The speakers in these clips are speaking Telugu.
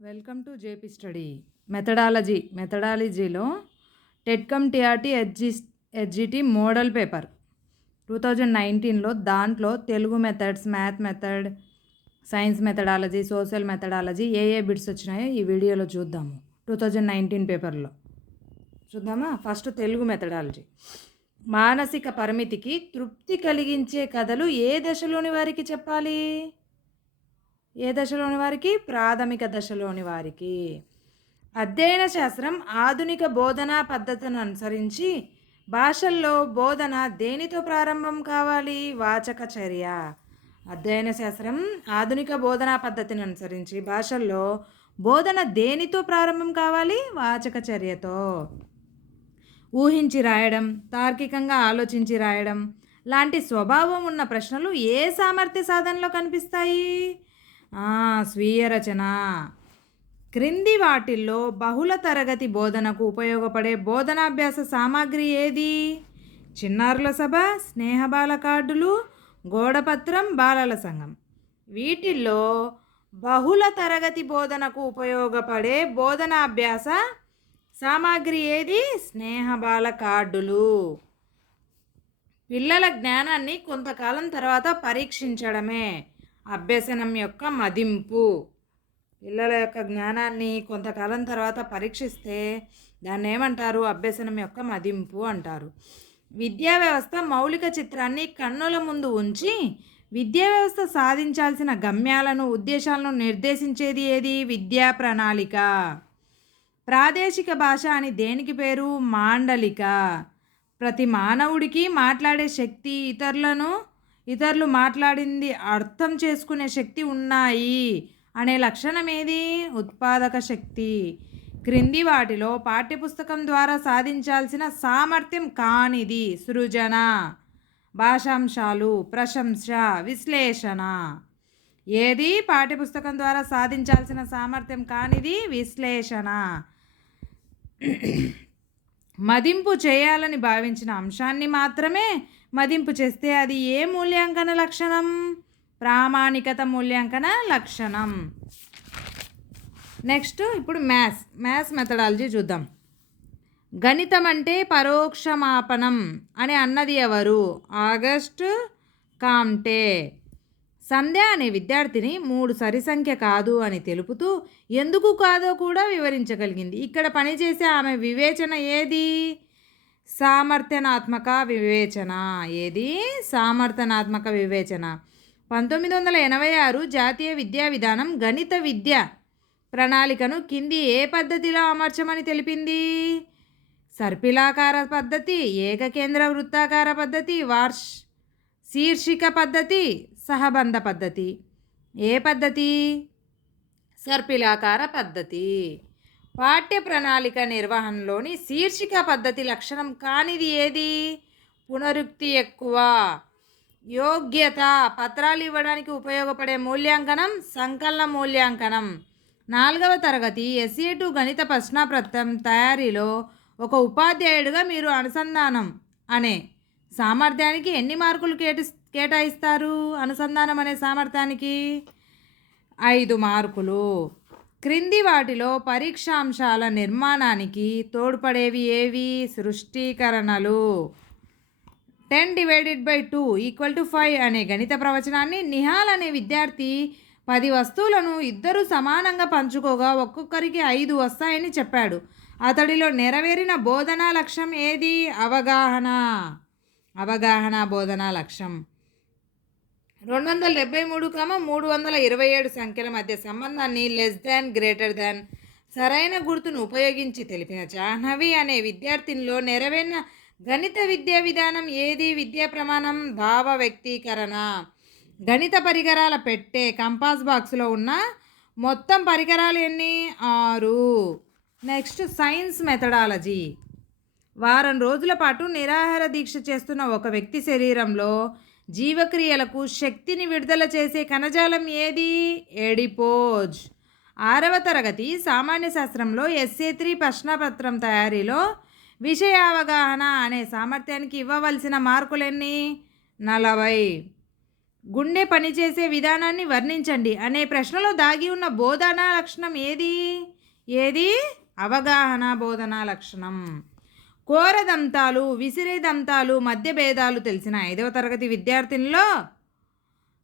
Welcome to JP study. మెథడాలజీలో TET cum TRT HGT model paper 2019లో దాంట్లో Telugu methods, math method, science methodology, social methodology ఏ బిట్స్ వచ్చినాయో ఈ వీడియోలో చూద్దాము. 2019 పేపర్లో చూద్దామా. First Telugu methodology. మానసిక పరిమితికి తృప్తి కలిగించే కథలు ఏ దశలోని వారికి చెప్పాలి? ఏ దశలోని వారికి? ప్రాథమిక దశలోని వారికి. అధ్యయన శాస్త్రం ఆధునిక బోధనా పద్ధతిని అనుసరించి భాషల్లో బోధన దేనితో ప్రారంభం కావాలి? వాచక చర్య. అధ్యయన శాస్త్రం ఆధునిక బోధనా పద్ధతిని అనుసరించి భాషల్లో బోధన దేనితో ప్రారంభం కావాలి? వాచక చర్యతో. ఊహించి రాయడం, తార్కికంగా ఆలోచించి రాయడం లాంటి స్వభావం ఉన్న ప్రశ్నలు ఏ సామర్థ్య సాధనలో కనిపిస్తాయి? స్వీయ రచన. క్రింది వాటిల్లో బహుళ తరగతి బోధనకు ఉపయోగపడే బోధనాభ్యాస సామాగ్రి ఏది? చిన్నారుల సభ, స్నేహబాల కార్డులు, గోడపత్రం, బాలల సంఘం. వీటిల్లో బహుళ తరగతి బోధనకు ఉపయోగపడే బోధనాభ్యాస సామాగ్రి ఏది? స్నేహబాల కార్డులు. పిల్లల జ్ఞానాన్ని కొంతకాలం తర్వాత పరీక్షించడమే అభ్యసనం యొక్క మదింపు. పిల్లల యొక్క జ్ఞానాన్ని కొంతకాలం తర్వాత పరీక్షిస్తే దాన్ని ఏమంటారు? అభ్యసనం యొక్క మదింపు అంటారు. విద్యా వ్యవస్థ మౌలిక చిత్రాన్ని కన్నుల ముందు ఉంచి విద్యా వ్యవస్థ సాధించాల్సిన గమ్యాలను, ఉద్దేశాలను నిర్దేశించేది ఏది? విద్యా ప్రణాళిక. ప్రాదేశిక భాష అని దేనికి పేరు? మాండలిక. ప్రతి మానవుడికి మాట్లాడే శక్తి, ఇతరులు మాట్లాడింది అర్థం చేసుకునే శక్తి ఉన్నాయి అనే లక్షణం ఏది? ఉత్పాదక శక్తి. క్రింది వాటిలో పాఠ్యపుస్తకం ద్వారా సాధించాల్సిన సామర్థ్యం కానిది? సృజన, భాషాంశాలు, ప్రశంస, విశ్లేషణ. ఏది పాఠ్యపుస్తకం ద్వారా సాధించాల్సిన సామర్థ్యం కానిది? విశ్లేషణ. మదింపు చేయాలని భావించిన అంశాన్ని మాత్రమే మదింపు చేస్తే అది ఏ మూల్యాంకన లక్షణం? ప్రామాణికత మూల్యాంకన లక్షణం. నెక్స్ట్ ఇప్పుడు మ్యాథ్స్ మెథడాలజీ చూద్దాం. గణితం అంటే పరోక్షమాపనం అని అన్నది ఎవరు? August Comte. సంధ్య అనే విద్యార్థిని 3 సరి సంఖ్య కాదు అని తెలుపుతూ ఎందుకు కాదో కూడా వివరించగలిగింది. ఇక్కడ పనిచేసే ఆమె వివేచన ఏది? సామర్థ్యనాత్మక వివేచన. ఏది? సామర్థ్యనాత్మక వివేచన. 1986 జాతీయ విద్యా విధానం గణిత విద్య ప్రణాళికను కింది ఏ పద్ధతిలో అమర్చమని తెలిపింది? సర్పిలాకార పద్ధతి, ఏకకేంద్ర వృత్తాకార పద్ధతి, శీర్షిక పద్ధతి, సహబంధ పద్ధతి. ఏ పద్ధతి? సర్పిలాకార పద్ధతి. పాఠ్య ప్రణాళిక నిర్వహణలోని శీర్షిక పద్ధతి లక్షణం కానిది ఏది? పునరుక్తి ఎక్కువ. యోగ్యత. పత్రాలు ఇవ్వడానికి ఉపయోగపడే మూల్యాంకనం సంకలన మూల్యాంకనం. 4వ తరగతి SA2 గణిత ప్రశ్నాపత్రం తయారీలో ఒక ఉపాధ్యాయుడిగా మీరు అనుసంధానం అనే సామర్థ్యానికి ఎన్ని మార్కులు కేటాయిస్తారు? అనుసంధానం అనే సామర్థ్యానికి 5 మార్కులు. క్రింది వాటిలో పరీక్షాంశాల నిర్మాణానికి తోడ్పడేవి ఏవి? సృష్టీకరణలు. 10/2 = 5 అనే గణిత ప్రవచనాన్ని నిహాల్ అనే విద్యార్థి 10 వస్తువులను ఇద్దరు సమానంగా పంచుకోగా ఒక్కొక్కరికి 5 వస్తాయని చెప్పాడు. అతడిలో నెరవేరిన బోధనా లక్ష్యం ఏది? అవగాహన బోధనా లక్ష్యం. 273, 327 సంఖ్యల మధ్య సంబంధాన్ని <> సరైన గుర్తును ఉపయోగించి తెలిపిన జాహ్నవి అనే విద్యార్థినిలో నెరవేరిన గణిత విద్యా విధానం ఏది? విద్యా ప్రమాణం భావ వ్యక్తీకరణ. గణిత పరికరాల పెట్టే కంపాస్ బాక్స్లో ఉన్న మొత్తం పరికరాలు ఎన్ని? 6. Next science methodology. వారం రోజుల పాటు నిరాహార దీక్ష చేస్తున్న ఒక వ్యక్తి శరీరంలో జీవక్రియలకు శక్తిని విడుదల చేసే కణజాలం ఏది? ఎడిపోజ్. 6వ తరగతి సామాన్య శాస్త్రంలో SA3 ప్రశ్నపత్రం తయారీలో విషయ అవగాహన అనే సామర్థ్యానికి ఇవ్వవలసిన మార్కులెన్ని? 40. గుండె పనిచేసే విధానాన్ని వర్ణించండి అనే ప్రశ్నలో దాగి ఉన్న బోధనా లక్షణం ఏది? అవగాహన బోధనా లక్షణం. కోరదంతాలు, విసిరే దంతాలు మధ్య భేదాలు తెలిసిన 5వ తరగతి విద్యార్థినిలో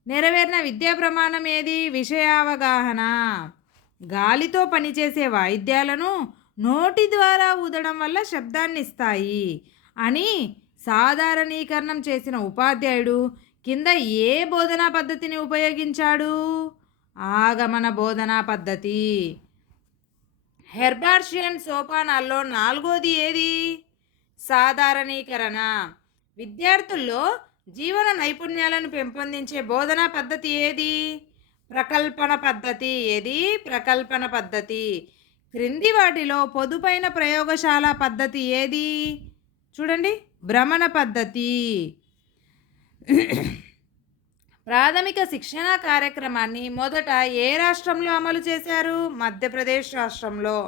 నెరవేరిన విద్యా ప్రమాణం ఏది? విషయావగాహన. గాలితో పనిచేసే వాయిద్యాలను నోటి ద్వారా ఊదడం వల్ల శబ్దాన్ని ఇస్తాయి అని సాధారణీకరణం చేసిన ఉపాధ్యాయుడు కింద ఏ బోధనా పద్ధతిని ఉపయోగించాడు? ఆగమన బోధనా పద్ధతి. హెర్బార్షియన్ సోపానాల్లో 4వది ఏది? సాధారణీకరణ. విద్యార్థుల్లో జీవన నైపుణ్యాలను పెంపొందించే బోధనా పద్ధతి ఏది? ప్రకల్పన పద్ధతి. ప్రకల్పన పద్ధతి. క్రింది వాటిలో పొదుపైన ప్రయోగశాల పద్ధతి ఏది? చూడండి, భ్రమణ పద్ధతి. ప్రాథమిక శిక్షణ కార్యక్రమాన్ని మొదట ఏ రాష్ట్రంలో అమలు చేశారు? మధ్యప్రదేశ్ రాష్ట్రంలో.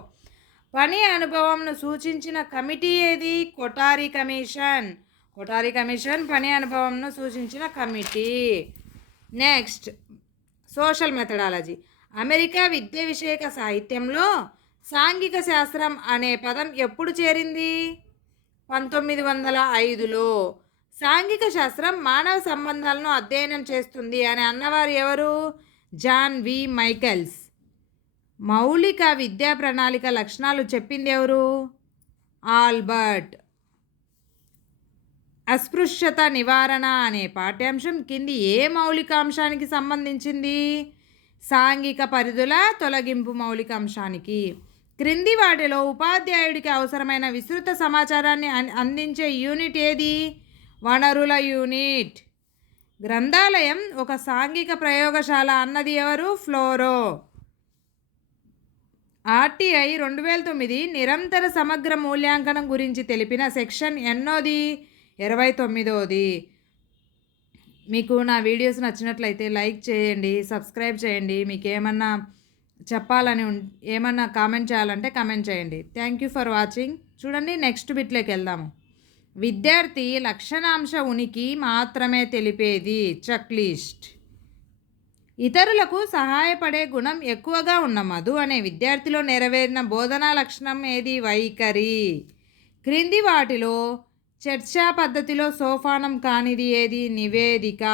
పని అనుభవంను సూచించిన కమిటీ ఏది? కొఠారి కమిషన్. కొఠారి కమిషన్ పని అనుభవంను సూచించిన committee. Next, social methodology. America విద్య విషయక సాహిత్యంలో సాంఘిక శాస్త్రం అనే పదం ఎప్పుడు చేరింది? 1905లో. సాంఘిక శాస్త్రం మానవ సంబంధాలను అధ్యయనం చేస్తుంది అని అన్నవారు ఎవరు? జాన్ వి మైకెల్స్. మౌలిక విద్యా ప్రణాళిక లక్షణాలు చెప్పింది ఎవరు? ఆల్బర్ట్. అస్పృశ్యత నివారణ అనే పాఠ్యాంశం కింది ఏ మౌలిక అంశానికి సంబంధించింది? సాంఘిక పరిధుల తొలగింపు మౌలిక అంశానికి. క్రింది వాటిలో ఉపాధ్యాయుడికి అవసరమైన విస్తృత సమాచారాన్ని అందించే యూనిట్ ఏది? వనరుల యూనిట్. గ్రంథాలయం ఒక సాంఘిక ప్రయోగశాల అన్నది ఎవరు? ఫ్లోరో. ఆర్టీఐ 2009 నిరంతర సమగ్ర మూల్యాంకనం గురించి తెలిపిన సెక్షన్ ఎన్నోది? 29ది. మీకు నా వీడియోస్ నచ్చినట్లయితే లైక్ చేయండి, సబ్స్క్రైబ్ చేయండి. మీకు ఏమన్నా చెప్పాలని ఏమన్నా కామెంట్ చేయాలంటే కామెంట్ చేయండి. Thank you for watching. చూడండి, నెక్స్ట్ బిట్లోకి వెళ్దాము. విద్యార్థి లక్షణాంశ ఉనికి మాత్రమే తెలిపేది చెక్ లిస్ట్. ఇతరులకు సహాయపడే గుణం ఎక్కువగా ఉన్న మధు అనే విద్యార్థిలో నెరవేరిన బోధనా లక్షణం ఏది? వైఖరి. క్రింది వాటిలో చర్చా పద్ధతిలో సోపానం కానిది ఏది? నివేదిక.